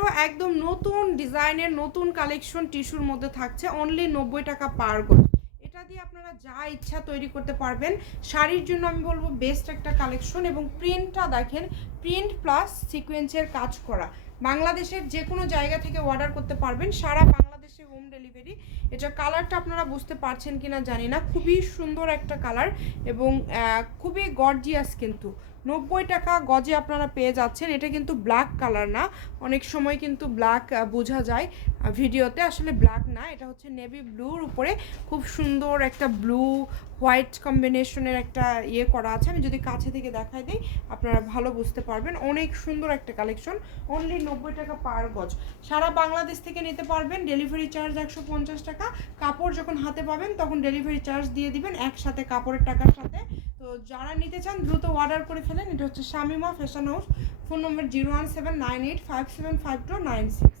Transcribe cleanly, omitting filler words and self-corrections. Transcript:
আবারও একদম নতুন ডিজাইনের নতুন কালেকশন টিস্যুর মধ্যে থাকছে অনলি 90 টাকা পার গজ। এটা দিয়ে আপনারা যা ইচ্ছা তৈরি করতে পারবেন। শাড়ির জন্য আমি বলবো বেস্ট একটা কালেকশন, এবং প্রিন্টটা দেখেন, প্রিন্ট প্লাস সিকোয়েন্সের কাজ করা। বাংলাদেশের যে কোনো জায়গা থেকে অর্ডার করতে পারবেন, সারা বাংলাদেশে হোম ডেলিভারি। এটা কালারটা আপনারা বুঝতে পারছেন কিনা জানি না, খুবই সুন্দর একটা কালার এবং খুবই গর্জিয়াস। কিন্তু 90 টাকা গজে আপনারা পেয়ে যাচ্ছেন। এটা কিন্তু ব্ল্যাক কালার না, অনেক সময় কিন্তু ব্ল্যাক বোঝা যায় ভিডিওতে, আসলে ব্ল্যাক না, এটা হচ্ছে নেভি ব্লুর উপরে খুব সুন্দর একটা ব্লু হোয়াইট কম্বিনেশনের একটা ইয়ে করা আছে। আমি যদি কাছে থেকে দেখাই দিই আপনারা ভালো বুঝতে পারবেন। অনেক সুন্দর একটা কালেকশন, অনলি 90 টাকা পার গজ। সারা বাংলাদেশ থেকে নিতে পারবেন, ডেলিভারি চার্জ 150 টাকা। কাপড় যখন হাতে পাবেন তখন ডেলিভারি চার্জ দিয়ে দিবেন একসাথে কাপড়ের টাকার সাথে। তো যারা নিতে চান দ্রুত অর্ডার করে ফেলেন। এটা হচ্ছে শামিমা ফ্যাশন হাউস। ফোন নম্বর 01798575296।